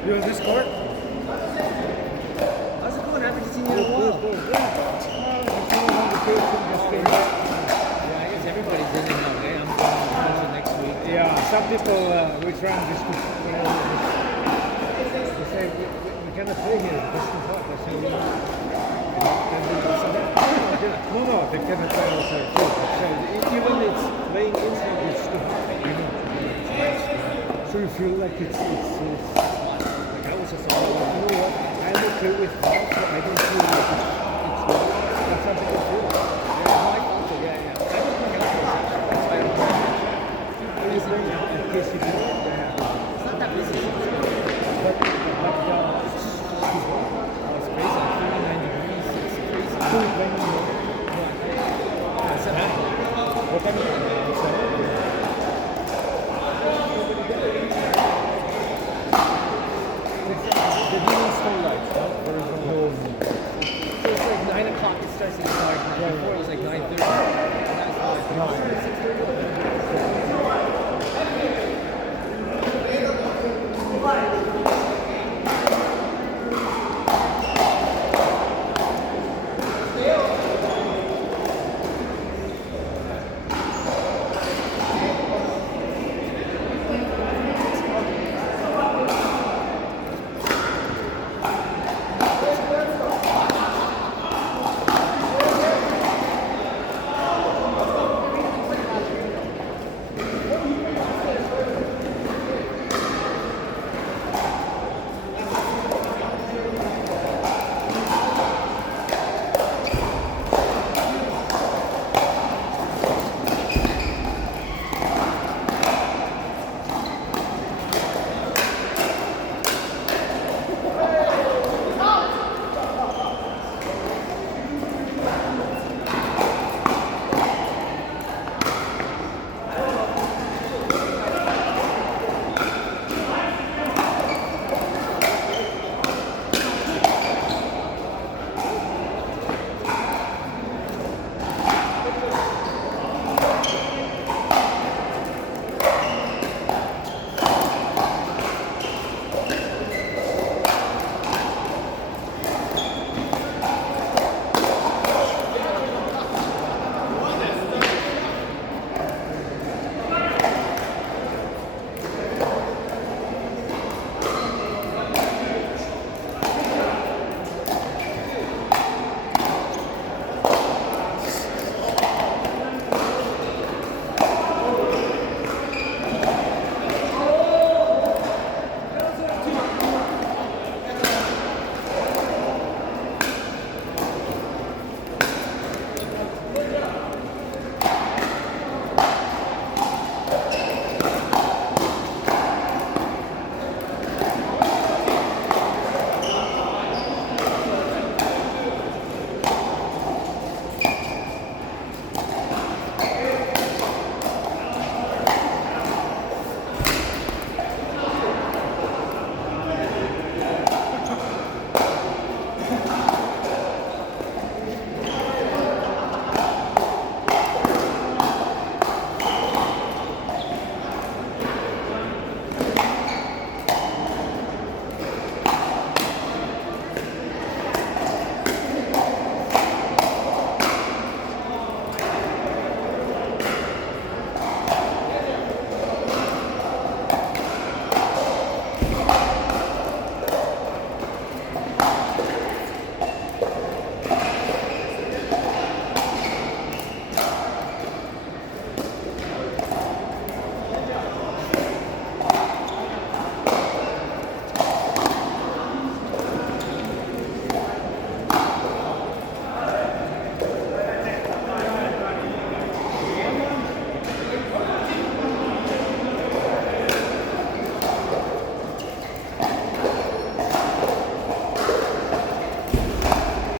You on this court? How's it going? I haven't seen you in a while. Yeah, I guess everybody's in and out. Eh? I'm going to next week. Yeah, some people we try and just they say we cannot play here. This is hot. I say can we do something? No, they cannot play outside too. So even it's playing inside, it's too hot. So you feel like it's like I was just you know what? I'm okay with